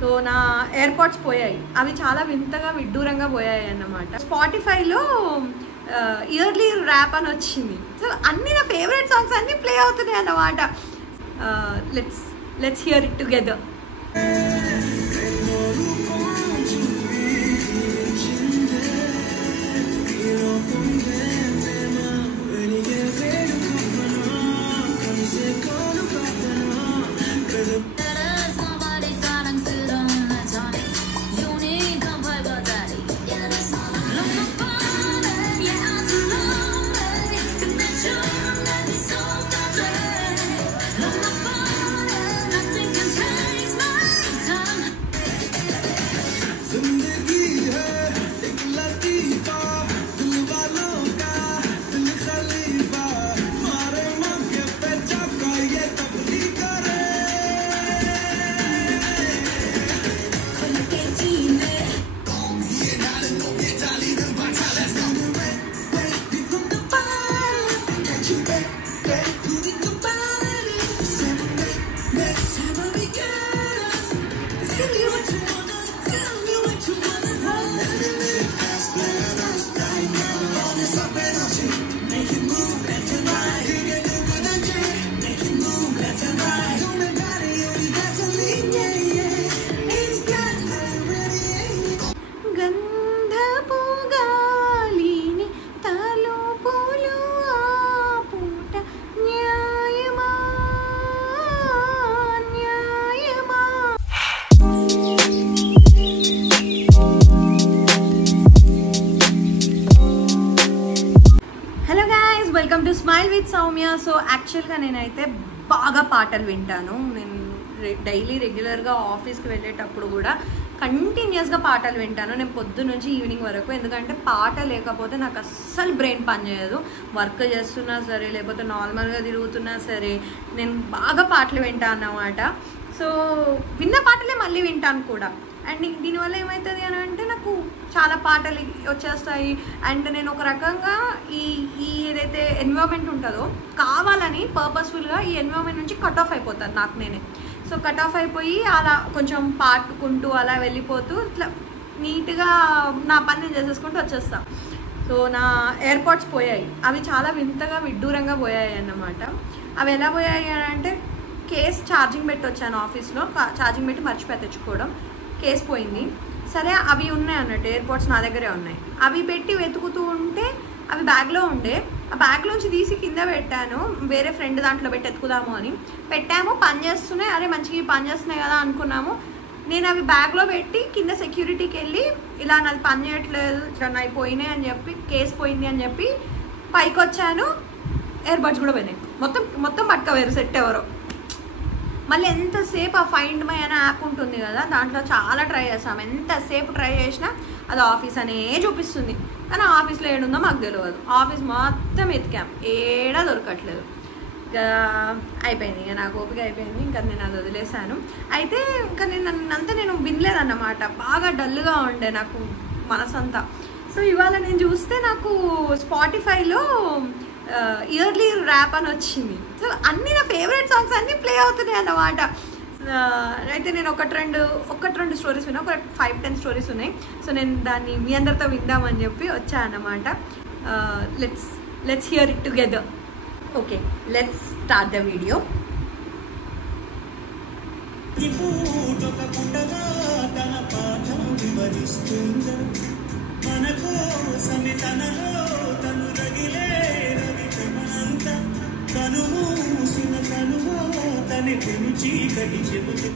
So నా AirPods పోయాయి. అవి చాలా వింతగా విడ్డూరంగా పోయాయి అన్నమాట. స్పాటిఫైలో ఇయర్లీ ర్యాప్ అని వచ్చింది. సో అన్ని నా ఫేవరెట్ సాంగ్స్ అన్నీ ప్లే అవుతున్నాయి అన్నమాట. Let's hear it together. Welcome to smile with Soumya. So యాక్చువల్గా నేనైతే బాగా పాటలు వింటాను. నేను డైలీ రెగ్యులర్గా ఆఫీస్కి వెళ్ళేటప్పుడు కూడా కంటిన్యూస్గా పాటలు వింటాను. నేను పొద్దు నుంచి ఈవినింగ్ వరకు. ఎందుకంటే పాట లేకపోతే నాకు అస్సలు బ్రెయిన్ పనిచేయదు. వర్క్ చేస్తున్నా సరే, లేకపోతే నార్మల్గా తిరుగుతున్నా సరే, నేను బాగా పాటలు వింటాను అన్నమాట. సో విన్న పాటలే మళ్ళీ వింటాను కూడా. అండ్ దీనివల్ల ఏమవుతుంది అని అంటే నాకు చాలా పాటలు వచ్చేస్తాయి. అండ్ నేను ఒక రకంగా ఈ ఏదైతే ఎన్విరాన్మెంట్ ఉంటుందో కావాలని పర్పస్ఫుల్గా ఈ ఎన్విరాన్మెంట్ నుంచి కట్ ఆఫ్ అయిపోతాను నాకు నేనే. సో కట్ ఆఫ్ అయిపోయి అలా కొంచెం పాటుకుంటూ అలా వెళ్ళిపోతూ ఇట్లా నీట్గా నా పని నేను చేసేసుకుంటూ వచ్చేస్తాను. సో నా ఎయిర్‌పాడ్స్ పోయాయి. అవి చాలా వింతగా విడ్డూరంగా పోయాయి అన్నమాట. అవి ఎలా పోయాయి అని అంటే కేస్ ఛార్జింగ్ పెట్టి వచ్చాను ఆఫీస్లో. ఛార్జింగ్ పెట్టి మర్చిపోయి తెచ్చుకోవడం, కేస్ పోయింది. సరే అవి ఉన్నాయి అన్నట్టు, ఎయిర్‌పాడ్స్ నా దగ్గరే ఉన్నాయి. అవి పెట్టి వెతుకుతూ ఉంటే అవి బ్యాగ్లో ఉండే. ఆ బ్యాగ్లోంచి తీసి కింద పెట్టాను, వేరే ఫ్రెండ్ దాంట్లో పెట్టి ఎత్తుకుదాము అని పెట్టాము. పని చేస్తున్నాయి, అరే మంచిగా పని చేస్తున్నాయి కదా అనుకున్నాము. నేను అవి బ్యాగ్లో పెట్టి కింద సెక్యూరిటీకి వెళ్ళి ఇలా నాది పని చేయట్లేదు, ఇట్లా నాయి పోయినాయి అని చెప్పి, కేసు పోయింది అని చెప్పి పైకి వచ్చాను. ఎయిర్‌బడ్స్ కూడా పోయినాయి. మొత్తం పట్టుకోవేరు సెట్ ఎవరో. మళ్ళీ ఎంతసేపు ఆ ఫైండ్ మై అనే యాప్ ఉంటుంది కదా, దాంట్లో చాలా ట్రై చేస్తాం. ఎంతసేపు ట్రై చేసినా అది ఆఫీస్ అనే చూపిస్తుంది. కానీ ఆఫీస్లో ఏడుందో మాకు తెలియదు. ఆఫీస్ మొత్తం ఎతికాం, ఏడా దొరకట్లేదు. ఇంకా అయిపోయింది, ఇక నాకు ఓపిక అయిపోయింది. ఇంకా నేను అది వదిలేసాను. అయితే ఇంకా నేను వినలేదన్నమాట. బాగా డల్గా ఉండే నాకు మనసంతా. సో ఇవాళ నేను చూస్తే నాకు స్పాటిఫైలో ఇయర్లీ ర్యాప్ అని వచ్చింది. సో అన్ని నా ఫేవరెట్ సాంగ్స్ అన్నీ ప్లే అవుతున్నాయి అన్నమాట. అయితే నేను ఒకటి రెండు స్టోరీస్ విన్నా, ఒక 5-10 స్టోరీస్ ఉన్నాయి. సో నేను దాన్ని మీ అందరితో విందామని చెప్పి వచ్చాను అన్నమాట. Let's hear it together. Okay, let's start the video. తను మూసిన తనువో తని పిలిచి కడి చెబుతూ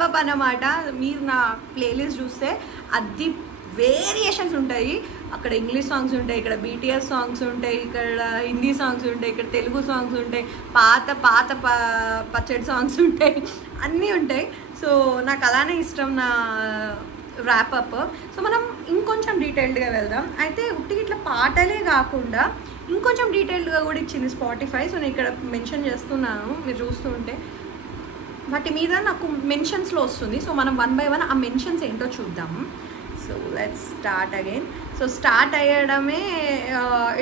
ర్యాపప్ అన్నమాట. మీరు నా ప్లేలిస్ట్ చూస్తే అది వేరియేషన్స్ ఉంటాయి. అక్కడ ఇంగ్లీష్ సాంగ్స్ ఉంటాయి, ఇక్కడ BTS సాంగ్స్ ఉంటాయి, ఇక్కడ హిందీ సాంగ్స్ ఉంటాయి, ఇక్కడ తెలుగు సాంగ్స్ ఉంటాయి, పాత పచ్చడి సాంగ్స్ ఉంటాయి, అన్నీ ఉంటాయి. సో నాకు అలానే ఇష్టం నా ర్యాపప్. సో మనం ఇంకొంచెం డీటెయిల్డ్గా వెళ్దాం. అయితే ఉట్టికి ఇట్లా పాటలే కాకుండా ఇంకొంచెం డీటెయిల్డ్గా కూడా ఇచ్చింది స్పాటిఫై. సో నేను ఇక్కడ మెన్షన్ చేస్తున్నాను, మీరు చూస్తూ ఉంటే వాటి మీద నాకు మెన్షన్స్లో వస్తుంది. సో మనం 1 by 1 ఆ మెన్షన్స్ ఏంటో చూద్దాము. So let's start again. So start అయ్యడమే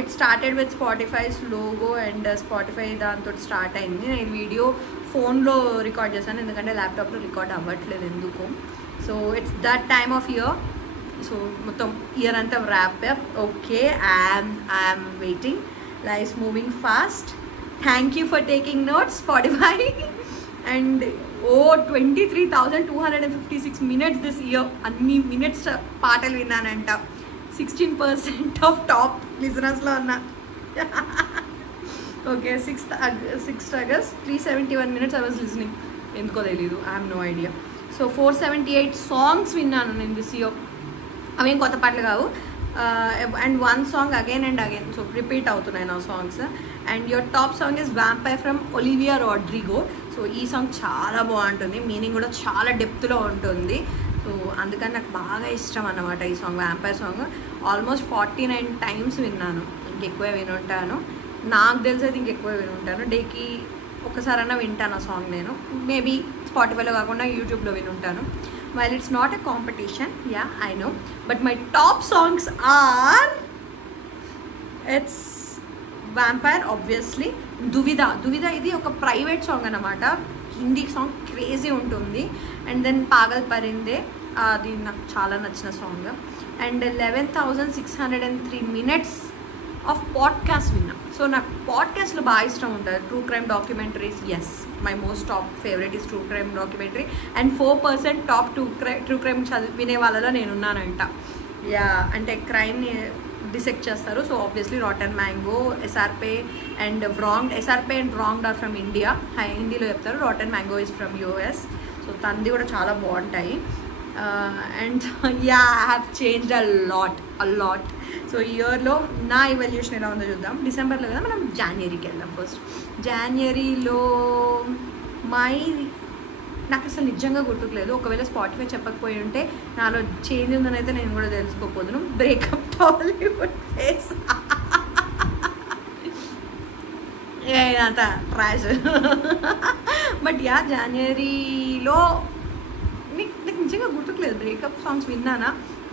it started with Spotify's logo and Spotify దాంతో స్టార్ట్ అయింది. నేను వీడియో ఫోన్లో రికార్డ్ చేశాను, ఎందుకంటే ల్యాప్టాప్లో రికార్డ్ అవ్వట్లేదు ఎందుకు. So it's that time of year. So మొత్తం ఇయర్ అంతా wrap up. Okay, I'm waiting. Life moving fast. Thank you for taking notes Spotify. And 23,256 minutes this year. అన్ని మినిట్స్ పాటలు విన్నానంట. 16% ఆఫ్ టాప్ లిజనర్స్లో ఉన్నా. Okay, 6th August 371 minutes I was listening. ఎందుకో తెలీదు, I have no idea. So 478 songs విన్నాను నేను this year. అవేం కొత్త పాటలు కావు. And 1 song again and again. So repeat అవుతున్నాయి నా songs. And your top song is vampire from Olivia Rodrigo. So ఈ సాంగ్ చాలా బాగుంటుంది, మీనింగ్ కూడా చాలా డెప్త్లో ఉంటుంది. సో అందుకని నాకు బాగా ఇష్టం అన్నమాట ఈ song, vampire song. Almost 49 times విన్నాను. ఇంకెక్కువే వినుంటాను, నాకు తెలిసేది ఇంకెక్కువే వినుంటాను. డేకి ఒకసారైనా వింటాను ఆ సాంగ్ నేను. మేబీ స్పాటిఫైలో కాకుండా యూట్యూబ్లో వినుంటాను. While it's not a competition, yeah, I know, but my top songs are, it's Vampire obviously, Duvida ఇది ఒక ప్రైవేట్ సాంగ్ అన్నమాట, హిందీ సాంగ్, క్రేజీ ఉంటుంది. అండ్ దెన్ పాగల్ పరిందే, అది నాకు చాలా నచ్చిన song. And 11,603 minutes of podcast విన్నా. సో నాకు పాడ్కాస్ట్లో బాగా ఇష్టం ఉంటుంది. True crime documentaries, yes, my most top favourite is true crime documentary. And 4% top true crime వినే వాళ్ళలో నేనున్నానంట. యా, అంటే క్రైమ్ని డిసెక్ట్ చేస్తారు. సో ఆబ్వియస్లీ రాటన్ మ్యాంగో, ఎస్ఆర్పే అండ్ వ్రాంగ్డ్. ఎస్ఆర్పే and wronged are from India, హిందీలో చెప్తారు. Rotten mango is from US. So తంది కూడా చాలా బాగుంటాయి. And yeah, I have changed a lot. So ఇయర్లో నా ఇవల్యూషన్ ఎలా ఉందో చూద్దాం. డిసెంబర్లో కదా, మనం జాన్వరికి వెళ్దాం. ఫస్ట్ జాన్వరిలో నాకు అసలు నిజంగా గుర్తుకులేదు. ఒకవేళ స్పాటిఫై చెప్పకపోయి ఉంటే నాలో చేంజ్ ఉందని అయితే నేను కూడా తెలుసుకోపోదును. బ్రేకప్ టాలీవుడ్ ఫేస్ అంత ట్రాష్. బట్ యా, జాన్వరిలో నాకు నిజంగా గుర్తుకులేదు. బ్రేకప్ సాంగ్స్ విన్నానా?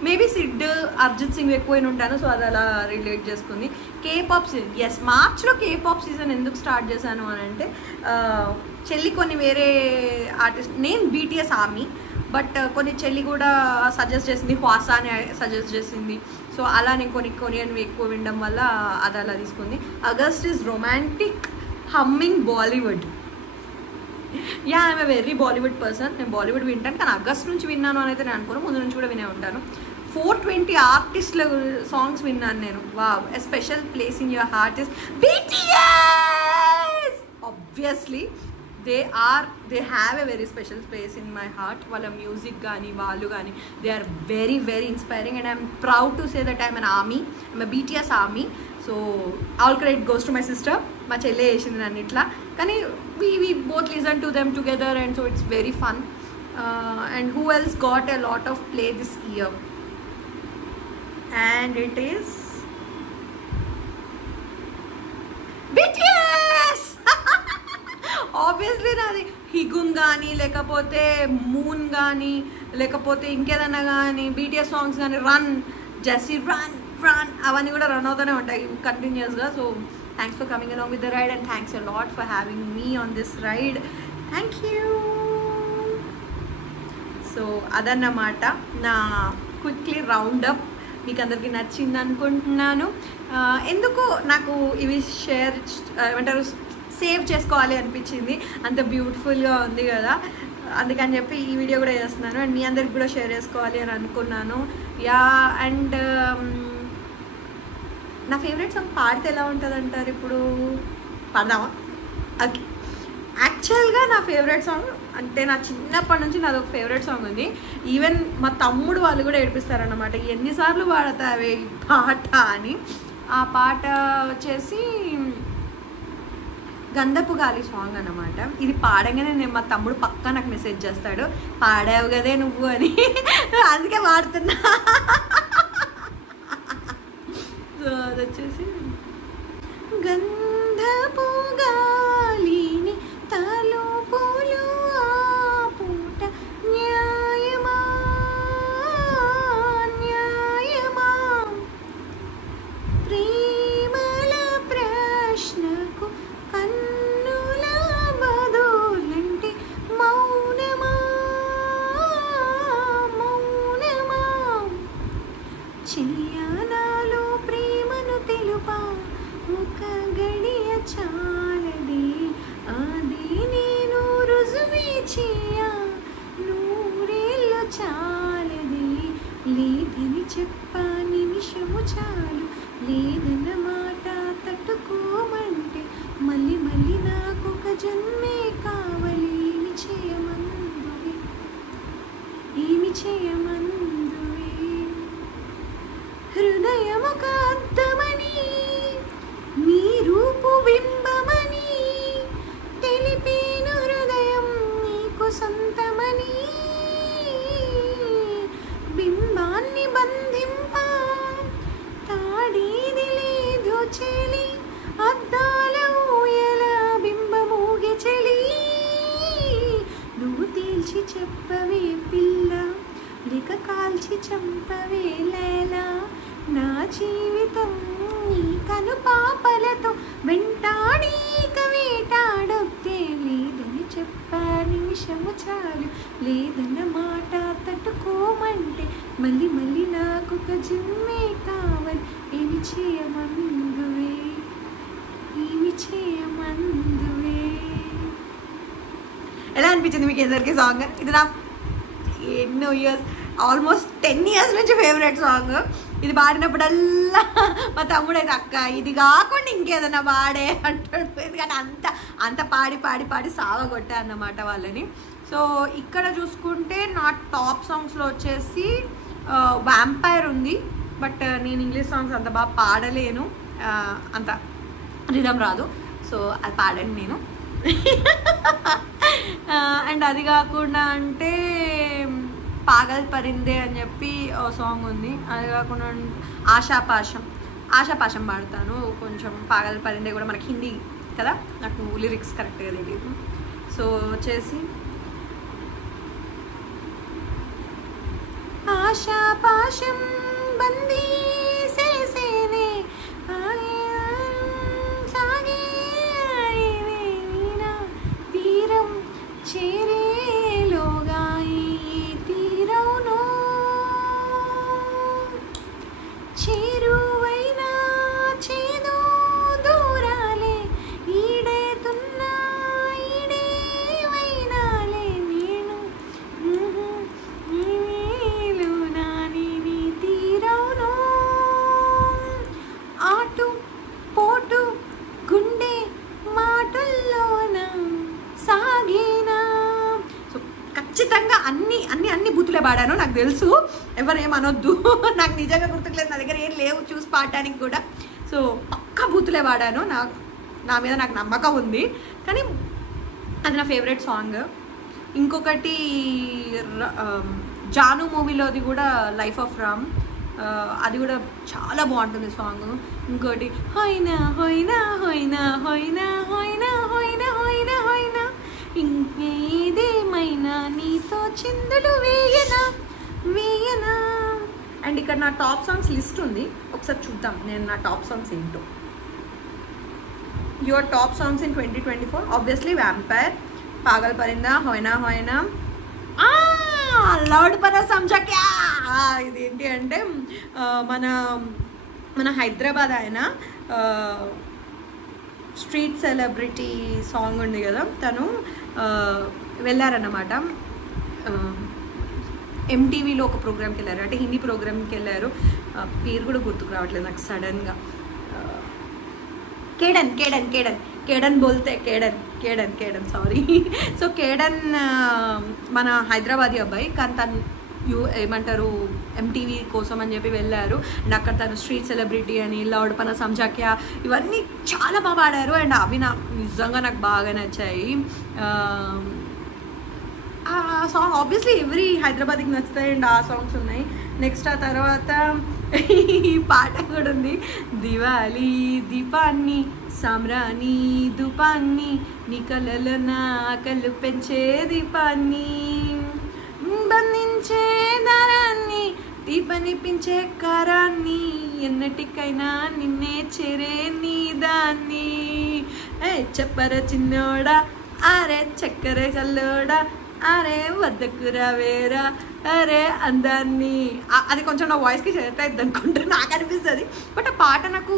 మేబీ సిడ్, అర్జిత్ సింగ్ ఎక్కువైనా ఉంటాను. సో అది అలా రిలేట్ చేసుకుంది. కేపాప్ సీజన్, ఎస్, మార్చ్లో కేపాప్ సీజన్ ఎందుకు స్టార్ట్ చేశాను అని అంటే, చెల్లి కొన్ని వేరే ఆర్టిస్ట్, నేను BTS ఆర్మీ, బట్ కొన్ని చెల్లి కూడా సజెస్ట్ చేసింది, హ్వాసా అని సజెస్ట్ చేసింది. సో అలా నేను కొరియన్ ఎక్కువ వినడం వల్ల అది అలా తీసుకుంది. August is romantic humming Bollywood. Yeah, I'm a very Bollywood person. నేను బాలీవుడ్ వింటాను, కానీ ఆగస్ట్ నుంచి విన్నాను అని అయితే నేను అనుకోను, ముందు నుంచి కూడా వినే ఉంటాను. 420 ఆర్టిస్ట్ల సాంగ్స్ విన్నాను నేను. Wow, a special place in your heart is BTS. Obviously they have a very special space in my heart. వాళ్ళ మ్యూజిక్ కానీ వాళ్ళు కానీ they are very very inspiring. And I'm proud to say that I'm an army, I'm a BTS army. So all credit goes to my sister. మా చెల్లె వేసింది నన్ను ఇట్లా, కానీ we both listen to them together, and so it's very fun. And who else got a lot of play this year? And it is BTS. Obviously నాది హిగున్ కానీ, లేకపోతే moon కానీ, లేకపోతే ఇంకేదన్నా కానీ, BTS సాంగ్స్ కానీ, రన్ జెస్సీ రన్ అవన్నీ కూడా రన్ అవుతూనే ఉంటాయి కంటిన్యూస్గా. So thanks for coming along with the ride, and thanks a lot for having me on this ride. Thank you. So అదన్నమాట నా క్విక్లీ రౌండప్. మీకు అందరికీ నచ్చింది అనుకుంటున్నాను. ఎందుకు నాకు ఇవి ఏమంటారు, సేవ్ చేసుకోవాలి అనిపించింది. అంత బ్యూటిఫుల్గా ఉంది కదా, అందుకని చెప్పి ఈ వీడియో కూడా చేస్తున్నాను. అండ్ మీ అందరికి కూడా షేర్ చేసుకోవాలి అని అనుకున్నాను. యా, అండ్ నా ఫేవరెట్ సాంగ్ పాడితే ఎలా ఉంటుంది అంటారు? ఇప్పుడు పాడదామా? ఓకే, యాక్చువల్గా నా ఫేవరెట్ సాంగ్ అంటే నా చిన్నప్పటి నుంచి నాది ఒక ఫేవరెట్ సాంగ్ ఉంది. ఈవెన్ మా తమ్ముడు వాళ్ళు కూడా ఏడిపిస్తారన్నమాట, ఎన్నిసార్లు పాడతావే ఈ పాట అని. ఆ పాట వచ్చేసి గంధపు గాలి సాంగ్ అన్నమాట. ఇది పాడగానే నేను మా తమ్ముడు పక్కా నాకు మెసేజ్ చేస్తాడు, పాడావు కదే నువ్వు అని. అందుకే పాడుతున్నా. సో అది వచ్చేసి గంధపు గాలిని తలుపులు ఆపుట న్యాయమా న్యాయమా, ప్రేమల ప్రశ్నకు కన్నుల బదులంటే మౌనమా మౌనమా, చిలియానాలో ప్రేమను తెలుపా ఒక గడియ చాలది, అది నేను రుజువే చేయ నూరేళ్ళు చాలది, లేదని చెప్ప నిమిషము చాలు, లేదన్న మాట తట్టుకోమంటే మళ్ళీ మళ్ళీ నాకొక జన్మే కావాలి, ఏమి చేయమందువే ఏమి చేయమందువే, హృదయమొక అద్దమని నీ రూపు బింబమని తెలిపేను, హృదయం నీకు సొంతమని, బింబాన్ని బంధింప తాడేది లేదు చెలి, అద్దాల ఊయల బింబమూగె చెలి, నువ్వు తేల్చి చెప్పవే పిల్ల, లేక కాల్చి చంపవే లేలా, నా జీవితం నీ కను పాపలతో వెంటాడీక వేటాడొద్దే, లేదని చెప్పా నిమిషము చాలు, లేదన్న మాట తట్టుకోమంటే మళ్ళీ మళ్ళీ నాకొక జన్మే కావాలి, ఏమి చేయమందువే ఏమి చేయమందువే. ఎలా అనిపించింది మీకు అందరికీ సాంగ్? ఇది నా ఎన్నో ఇయర్స్, ఆల్మోస్ట్ 10 years నుంచి ఫేవరెట్ సాంగ్. ఇది పాడినప్పుడల్లా మా తమ్ముడు అయితే అక్క ఇది కాకుండా ఇంకేదన్నా పాడే అంటాడు, ఎందుకంటే అంత పాడి పాడి పాడి సావగొట్టా అన్నమాట వాళ్ళని. సో ఇక్కడ చూసుకుంటే నా టాప్ సాంగ్స్లో వచ్చేసి వ్యాంపైర్ ఉంది, బట్ నేను ఇంగ్లీష్ సాంగ్స్ అంత బాగా పాడలేను, అంత రిధం రాదు, సో అది పాడండి నేను. అండ్ అది కాకుండా అంటే పాగల్ పరిందే అని చెప్పి ఓ సాంగ్ ఉంది. అది కాకుండా ఆశాపాశం పాడతాను కొంచెం. పాగల్ పరిందే కూడా మనకి హిందీ కదా, నాకు లిరిక్స్ కరెక్ట్గా తెలియదు. సో వచ్చేసి ఆశాపాశం బందీ సేసేనే సాగే తీరం చేరేలోగా తీరవును చేరువైనా చేదో దూరాలే ఈడేతున్నా ఈడేవైనాలే నేను నాని తీరవును ఆటు పోటు గుండె మాటల్లోన సాగేనా. సో ఖచ్చితంగా అన్ని బూతులే పాడాను, నాకు తెలుసు, ఎవరేమనొద్దు, నాకు నిజంగా గుర్తుకులేదు, నా దగ్గర ఏం లేవు చూసి పాడటానికి కూడా. సో పక్కా బూతులే పాడాను, నా మీద నాకు నమ్మకం ఉంది, కానీ అది నా ఫేవరెట్ సాంగ్. ఇంకొకటి జాను మూవీలోది కూడా లైఫ్ ఆఫ్ రామ్, అది కూడా చాలా బాగుంటుంది సాంగ్. ఇంకోటి హోయినా హోయినా హోయినా హోయినా హోయినా హోయినా హోయినా హోయినా ఇంకేదేమైనా నీతో చిందులు వేయనా వేయనా. అండ్ ఇక్కడ నా టాప్ సాంగ్స్ లిస్ట్ ఉంది, ఒకసారి చూద్దాం నేను నా టాప్ సాంగ్స్ ఏంటో. Your top songs in 2024 obviously vampire, Pagal Parinda, Hoyna Hoyna, loud పన సమझा क्या. ఇదేంటి అంటే మన హైదరాబాద్ ఆయన స్ట్రీట్ సెలబ్రిటీ సాంగ్ ఉంది కదా, తను వెళ్ళారన్నమాట, ఎంటీవీలో ఒక ప్రోగ్రామ్కి వెళ్ళారు, అంటే హిందీ ప్రోగ్రామ్కి వెళ్ళారు, పేరు కూడా గుర్తుకు రావట్లేదు నాకు సడన్గా. కేడన్ కేడన్ కేడన్ కేడన్ బోల్తే కేడన్ సారీ. సో కేడన్ మన హైదరాబాదీ అబ్బాయి, కానీ తను ఏమంటారు ఎంటీవీ కోసం అని చెప్పి వెళ్ళారు. అండ్ అక్కడ తను స్ట్రీట్ సెలబ్రిటీ అని, లౌడ్పన సంజాక్యా ఇవన్నీ చాలా బాగా పాడారు. అండ్ అవి నిజంగా నాకు బాగా నచ్చాయి. ఆ సాంగ్ ఆబ్వియస్లీ ఎవ్రీ హైదరాబాద్కి నచ్చుతాయి అండ్ ఆ సాంగ్స్ ఉన్నాయి. నెక్స్ట్ ఆ తర్వాత ఈ పాట కూడా ఉంది, దివాలి దీపాన్ని సామ్రాణి దుపాన్ని నీ కలల నా కళ్ళు పెంచే దీపాన్ని బంధించే దారాన్ని దీపనిపించే కారాన్ని ఎన్నటికైనా నిన్నే చేరే నీ దాన్ని చెప్పర చిన్నోడా అరే చక్కెర చల్లోడా అరే వద్దకురా వేరా అరే అందాన్ని. అది కొంచెం నా వాయిస్కి సెట్ అవుతుంది అనుకుంటే నాకు అనిపిస్తుంది. బట్ ఆ పాట నాకు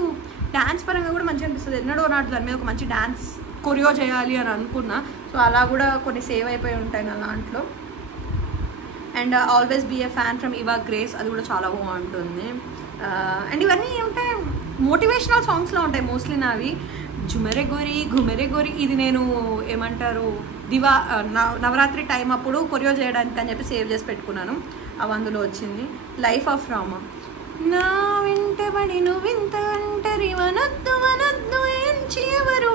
డ్యాన్స్ పరంగా కూడా మంచిగా అనిపిస్తుంది. ఎన్నడో నాటు దాని మీద ఒక మంచి డ్యాన్స్ కొరియో చేయాలి అని అనుకున్నా. సో అలా కూడా కొన్ని సేవ్ అయిపోయి ఉంటాయి నా దాంట్లో. And always be a fan from Eva Grace, అది కూడా చాలా బాగుంటుంది. అండ్ ఇవన్నీ ఉంటాయి మోటివేషనల్ సాంగ్స్లో ఉంటాయి మోస్ట్లీ నావి. జుమెరే గోరి ఇది నేను ఏమంటారు నవరాత్రి టైం అప్పుడు కొరియో చేయడానికి అని చెప్పి సేవ్ చేసి పెట్టుకున్నాను. అవి అందులో వచ్చింది. లైఫ్ ఆఫ్ రామ, నా వెంటబడి నువ్వింత అంటరి వనద్దు ఎంచి ఎవరు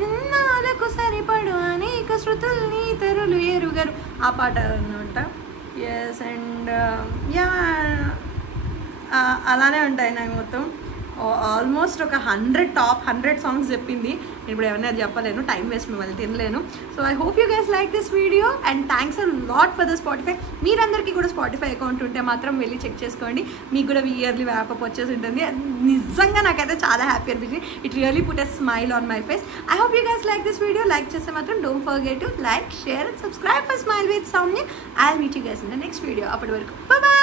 నిన్నాలకు సరిపడు అనేక శృతుల్ని ఇతరులు ఎరుగరు, ఆ పాట అనమాట. ఎస్. అండ్ అలానే ఉంటాయి నాకు మొత్తం ఆల్మోస్ట్ ఒక 100 సాంగ్స్ చెప్పింది. నేను ఇప్పుడు ఎవరైనా చెప్పలేను, టైం వేస్ట్ మిమ్మల్ని తినలేను. So I hope you guys like this video and thanks a lot for the Spotify. మీరందరికీ కూడా స్పాటిఫై అకౌంట్ ఉంటే మాత్రం వెళ్ళి చెక్ చేసుకోండి. మీకు కూడా ఇయర్లీ వ్యాపప్ వచ్చేసి ఉంటుంది. నిజంగా నాకైతే చాలా హ్యాపీ అనిపించింది. It really put a smile on my face. I hope you guys like this video. Like చేస్తే మాత్రం don't forget to like, share and subscribe for smile with Soumya. I will meet you guys in the next video. అప్పటి వరకు bye.